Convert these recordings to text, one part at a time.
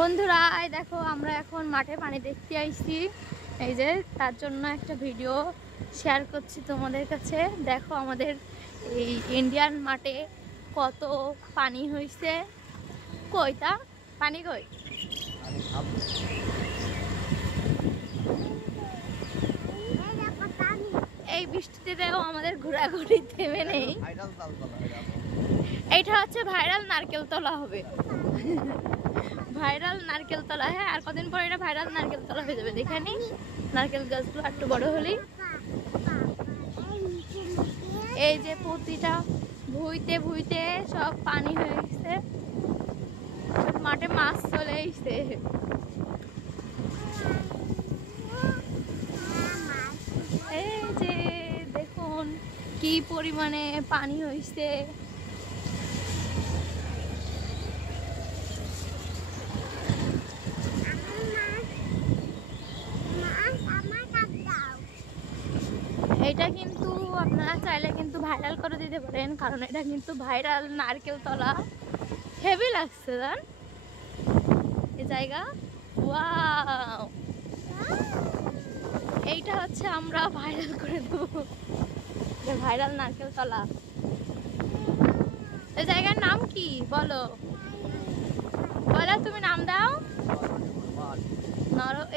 বন্ধুরা এই দেখো আমরা এখন মাঠে পানি দেখতে আইছি। এই যে তার জন্য একটা ভিডিও শেয়ার করছি তোমাদের কাছে। দেখো আমাদের এই ইন্ডিয়ান মাঠে কত পানি হয়েছে। কইতা পানি কই? এই বৃষ্টিতেও আমাদের ঘোরাঘুরি থেমে নেই। এইটা হচ্ছে ভাইরাল নারকেল তলা হবে। ভাইরাল নারকেল তলা। হ্যাঁ, আর কদিন পর এটা ভাইরাল নারকেল তলা হয়ে যাবে। দেখানি নারকেল গাছগুলো একটু বড় হলেই। এই যে প্রতিটা ভুইতে ভুইতে সব পানি হয়ে গেছে, মাঠে মাছ চলে এসছে। এই যে দেখুন কি পরিমাণে পানি হয়েছে। এটা কিন্তু আপনারা চাইলে কিন্তু ভাইরাল করে দিতে পারেন, কারণ এটা কিন্তু ভাইরাল নারকেল তলা। হেভি লাগছে জান এই জায়গা। ওয়াও, এইটা হচ্ছে আমরা ভাইরাল করে দেবো, ভাইরাল নারকেল তলা। এই জায়গার নাম কি বলো? বলো, তুমি নাম দাও।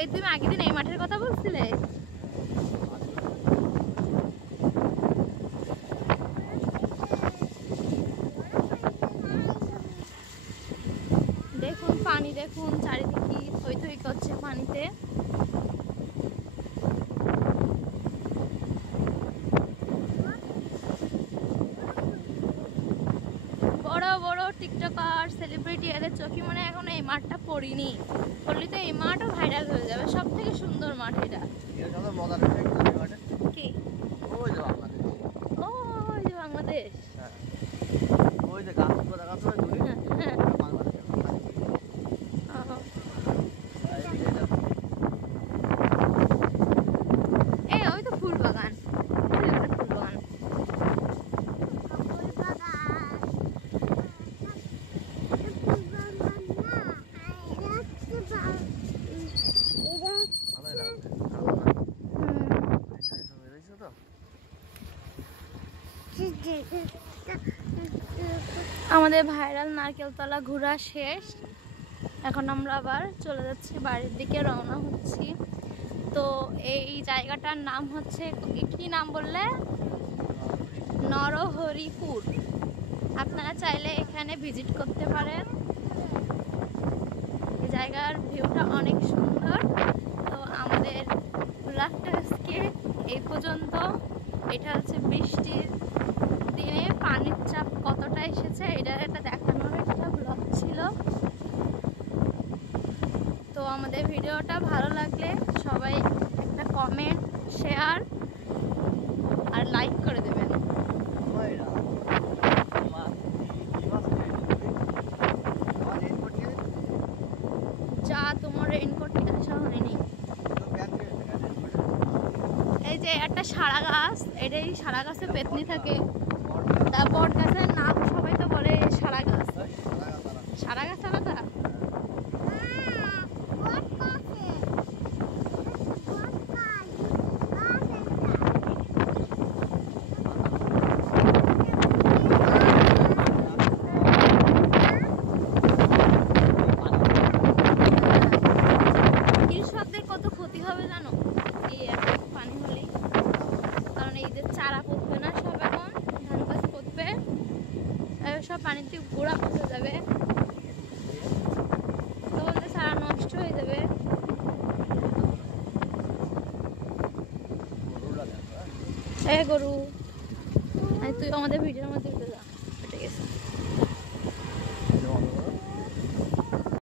এই তুমি আগের দিন এই মাঠের কথা বলছিলে। দেখুন পানি, দেখুন চারিদিকে থই থই করছে পানিতে। বড় বড় টিকটকার সেলিব্রিটি এদের চোখে মনে এখন এই মাঠটা পড়িনি, পড়লে তো এই মাঠও ভাইরাল হয়ে যাবে। সব থেকে সুন্দর মাঠ এটা। কি? ওই যে বাংলাদেশ। ওই যে গাছ আমাদের ভাইরাল নারকেল তলা ঘোরা শেষ। এখন আমরা আবার চলে যাচ্ছি বাড়ির দিকে, রওনা হচ্ছি। তো এই জায়গাটার নাম হচ্ছে, কি নাম বললে? নরহরিপুর। আপনারা চাইলে এখানে ভিজিট করতে পারেন। এই জায়গার ভিউটা অনেক সুন্দর। তো আমাদের ব্লগটা আজকে এই পর্যন্ত। এটা হচ্ছে বৃষ্টির দিনে পানির চাপ কতটা এসেছে এটার একটা দেখানোর একটা ব্লগ ছিল। তো আমাদের ভিডিওটা ভালো লাগলে সবাই একটা কমেন্ট, শেয়ার আর লাইক করে দেবেন। যা তোমার রেইনকোট নিয়ে আসা হয়নি। এই যে একটা সারা গাছ, এটাই সারা গাছে পেতনি থাকে। তা বট গাছের নাম সবাই তো বলে সারা গাছ। সারা গাছ আলাদা। কৃষকদের কত ক্ষতি হবে জানো এই এত পানি হলেই? কারণ এই যে চারা পড়বে না, সব এখন ধান গাছ পড়বে, সব পানিতে গোড়া পচে যাবে, তখন চারা নষ্ট হয়ে যাবে। গরু, তুই আমাদের ভিডিওর মধ্যে